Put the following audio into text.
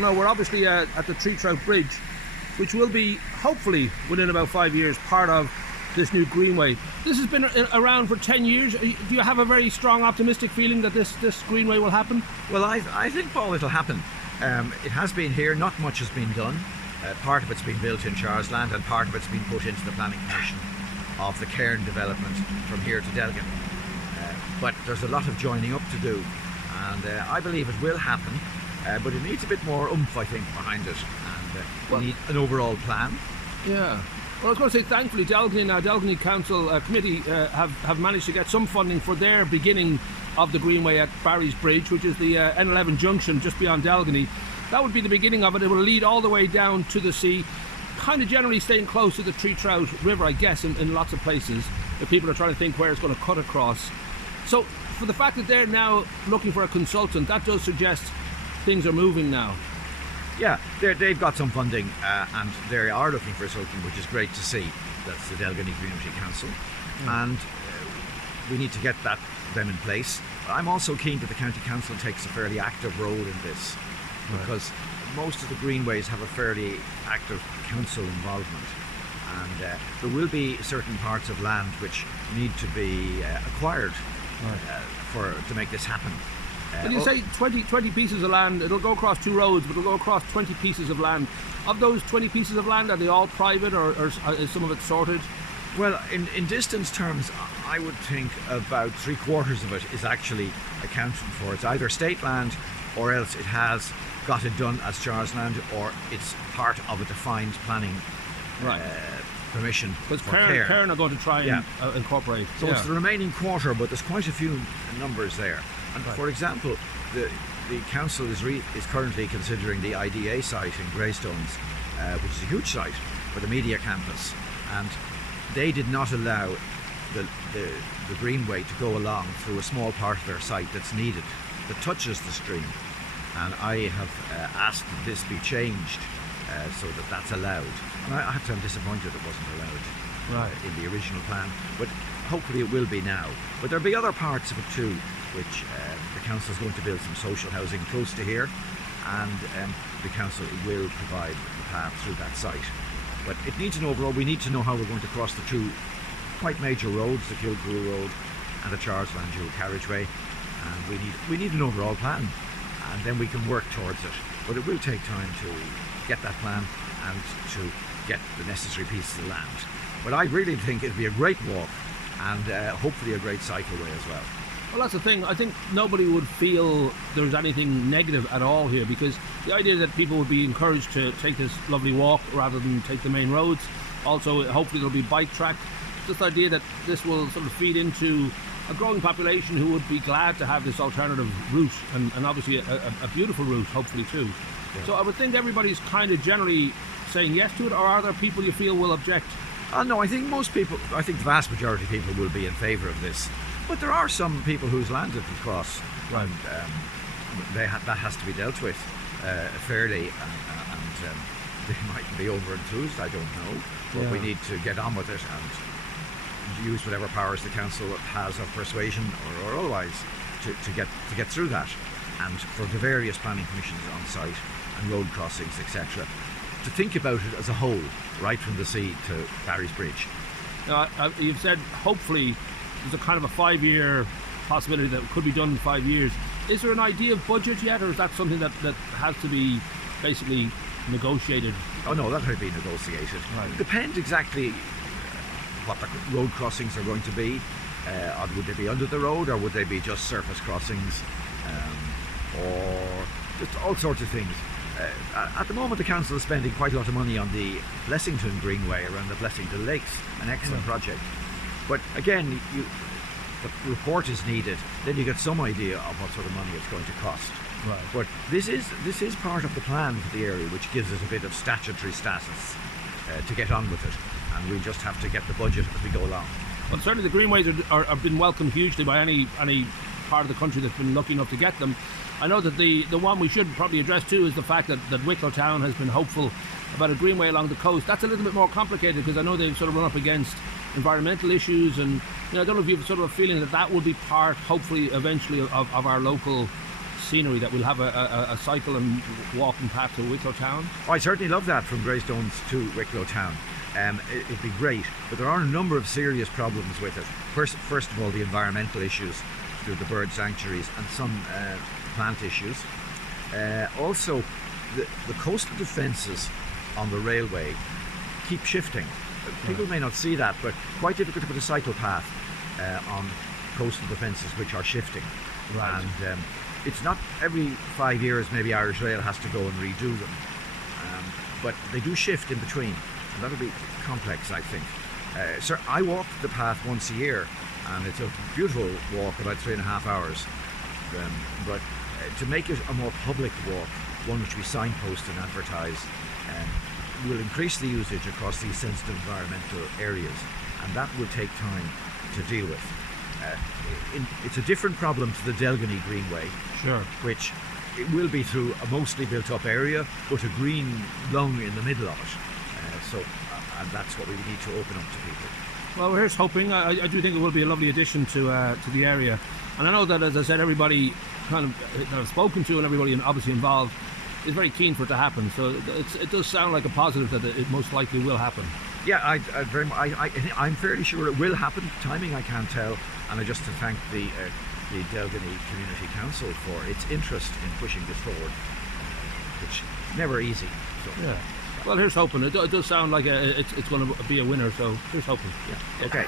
No, we're obviously at the Tree Trout Bridge, which will be, hopefully, within about 5 years, part of this new Greenway. This has been around for 10 years. Do you have a very strong, optimistic feeling that this Greenway will happen? Well, I think, Paul, it'll happen. It has been here, not much has been done. Part of it's been built in Charlesland and part of it's been put into the planning commission of the Cllr development from here to Delgany. But there's a lot of joining up to do, and I believe it will happen. But it needs a bit more oomph, I think, behind it, and we need an overall plan. Yeah. Well, I was going to say, thankfully, Delgany Council Committee have managed to get some funding for their beginning of the Greenway at Barry's Bridge, which is the N11 junction just beyond Delgany. That would be the beginning of it. It will lead all the way down to the sea, kind of generally staying close to the Tree Trout River, I guess, in lots of places. If people are trying to think where it's going to cut across. So, for the fact that they're now looking for a consultant, that does suggest things are moving now. Yeah, they've got some funding and they are looking for something, which is great to see. That's the Delgany Community Council, and we need to get them in place. I'm also keen that the County Council takes a fairly active role in this, because most of the greenways have a fairly active council involvement, and there will be certain parts of land which need to be acquired to make this happen. When you say 20 pieces of land, it'll go across 2 roads, but it'll go across 20 pieces of land. Of those 20 pieces of land, are they all private, or is some of it sorted? Well, in distance terms, I would think about 3/4 of it is actually accounted for. It's either state land, or else it has got it done as Charlesland, or it's part of a defined planning permission. Because Cllr are going to try and incorporate. So it's the remaining 1/4, but there's quite a few numbers there. And for example, the council is currently considering the IDA site in Greystones, which is a huge site for the media campus, and they did not allow the Greenway to go along through a small part of their site that's needed, that touches the stream. And I have asked that this be changed so that that's allowed. And I have to say I'm disappointed it wasn't allowed in the original plan, but hopefully it will be now. But there'll be other parts of it too, which the council is going to build some social housing close to here, and the council will provide the path through that site. But it needs an overall. We need to know how we're going to cross the 2 quite major roads, the Cllr Road and the Charlesland dual carriageway, and we need an overall plan, and then we can work towards it. But it will take time to get that plan and to get the necessary pieces of land. But I really think it'll be a great walk, and hopefully a great cycleway as well. Well, that's the thing. I think nobody would feel there's anything negative at all here, because the idea that people would be encouraged to take this lovely walk rather than take the main roads. Also, hopefully there'll be bike track. Just the idea that this will sort of feed into a growing population who would be glad to have this alternative route, and obviously a beautiful route, hopefully too. Yeah. So I would think everybody's kind of generally saying yes to it, or are there people you feel will object? No, I think the vast majority of people will be in favour of this. But there are some people whose land it will cross, and that has to be dealt with fairly, and they might be over-enthused, I don't know. But we need to get on with it and use whatever powers the council has of persuasion or otherwise to get through that. And for the various planning commissions on site and road crossings, etc., to think about it as a whole, right from the sea to Barry's Bridge. You've said hopefully there's a kind of a 5-year possibility that it could be done in 5 years. Is there an idea of budget yet, or is that something that has to be basically negotiated? Oh no, that will be negotiated. Right. It depends exactly what the road crossings are going to be. Would they be under the road, or would they be just surface crossings, or just all sorts of things. At the moment the council is spending quite a lot of money on the Blessington Greenway around the Blessington Lakes, an excellent project. But again, the report is needed, then you get some idea of what sort of money it's going to cost. Right. But this is part of the plan for the area, which gives us a bit of statutory status to get on with it, and we'll just have to get the budget as we go along. Well, certainly the greenways have been welcomed hugely by any part of the country that's been lucky enough to get them. I know that the one we should probably address too is the fact that Wicklow Town has been hopeful about a greenway along the coast. That's a little bit more complicated, because I know they've sort of run up against environmental issues, and I don't know if you have sort of a feeling that will be part, hopefully, eventually, of our local scenery that we'll have a cycle and walking path to Wicklow Town? Oh, I certainly love that, from Greystones to Wicklow Town. It'd be great, but there are a number of serious problems with it. First of all, the environmental issues through the bird sanctuaries and some plant issues. Also, the coastal defences on the railway keep shifting. People may not see that, but quite difficult to put a cycle path on coastal defences which are shifting. Right. And it's not every 5 years maybe Irish Rail has to go and redo them, but they do shift in between, and that'll be complex, I think. Sir, I walk the path once a year, and it's a beautiful walk, about 3.5 hours. But to make it a more public walk, one which we signpost and advertise, will increase the usage across these sensitive environmental areas, and that will take time to deal with. It's a different problem to the Delgany Greenway, Sure. which it will be through a mostly built-up area, but a green lung in the middle of it. And that's what we need to open up to people. Well, here's hoping. I do think it will be a lovely addition to the area, and I know that, as I said, everybody kind of that I've spoken to and everybody obviously involved is very keen for it to happen. So it does sound like a positive that it most likely will happen. Yeah, I'm fairly sure it will happen. Timing I can't tell, and I just to thank the Delgany Community Council for its interest in pushing this forward, which is never easy. So. Yeah. Well, here's hoping. It does sound like it's going to be a winner. So here's hoping. Yeah. Okay.